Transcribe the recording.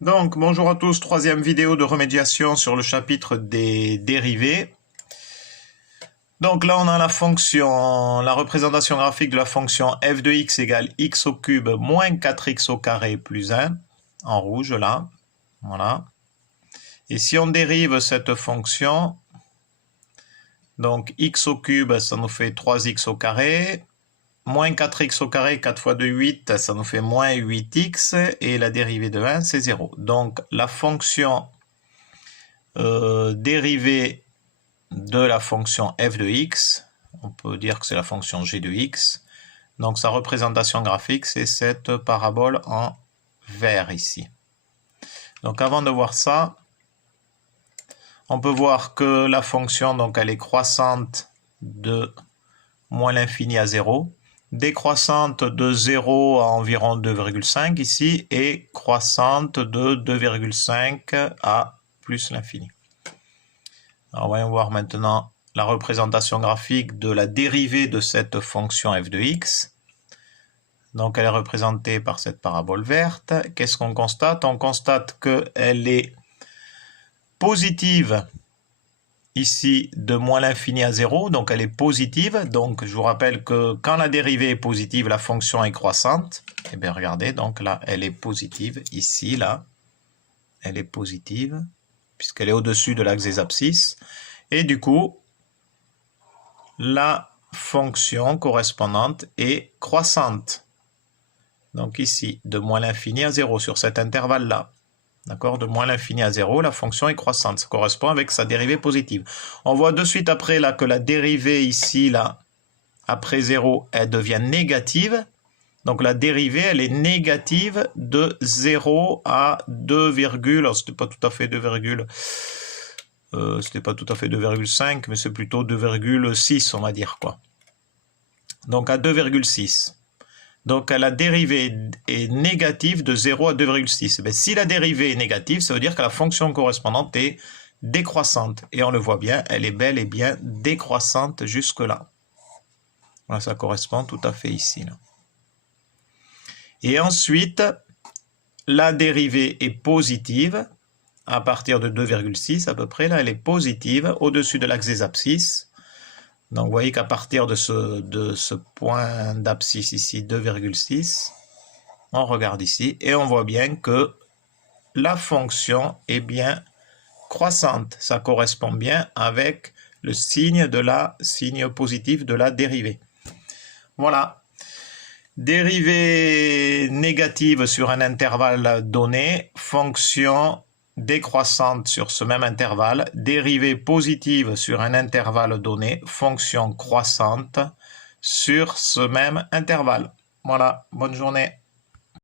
Donc, bonjour à tous, troisième vidéo de remédiation sur le chapitre des dérivés. Donc là, on a la fonction, la représentation graphique de la fonction f de x égale x au cube moins 4x au carré plus 1, en rouge là, voilà. Et si on dérive cette fonction, donc x au cube, ça nous fait 3x au carré, moins 4x au carré, 4 fois 2, 8, ça nous fait moins 8x, et la dérivée de 1, c'est 0. Donc la fonction dérivée de la fonction f de x, on peut dire que c'est la fonction g de x, donc sa représentation graphique, c'est cette parabole en vert ici. Donc avant de voir ça, on peut voir que la fonction, donc elle est croissante de moins l'infini à 0, décroissante de 0 à environ 2,5 ici, et croissante de 2,5 à plus l'infini. Alors voyons voir maintenant la représentation graphique de la dérivée de cette fonction f de x. Donc elle est représentée par cette parabole verte. Qu'est-ce qu'on constate? On constate qu'elle est positive ici de moins l'infini à 0, donc elle est positive. Donc je vous rappelle que quand la dérivée est positive, la fonction est croissante. Et bien regardez, donc là elle est positive, ici, là, elle est positive, puisqu'elle est au-dessus de l'axe des abscisses. Et du coup, la fonction correspondante est croissante. Donc ici, de moins l'infini à 0 sur cet intervalle-là. D'accord? De moins l'infini à 0, la fonction est croissante. Ça correspond avec sa dérivée positive. On voit de suite après là que la dérivée ici, là, après 0, elle devient négative. Donc la dérivée, elle est négative de 0 à 2, c'était pas tout à fait 2, c'était pas tout à fait 2,5, mais c'est plutôt 2,6, on va dire, quoi. Donc à 2,6. Donc la dérivée est négative de 0 à 2,6. Ben, si la dérivée est négative, ça veut dire que la fonction correspondante est décroissante. Et on le voit bien, elle est bel et bien décroissante jusque-là. Voilà, ça correspond tout à fait ici, là. Et ensuite, la dérivée est positive à partir de 2,6 à peu près. Là, elle est positive au-dessus de l'axe des abscisses. Donc, vous voyez qu'à partir de ce point d'abscisse ici, 2,6, on regarde ici et on voit bien que la fonction est bien croissante. Ça correspond bien avec le signe positif de la dérivée. Voilà. Dérivée négative sur un intervalle donné, fonction décroissante sur ce même intervalle, dérivée positive sur un intervalle donné, fonction croissante sur ce même intervalle. Voilà, bonne journée.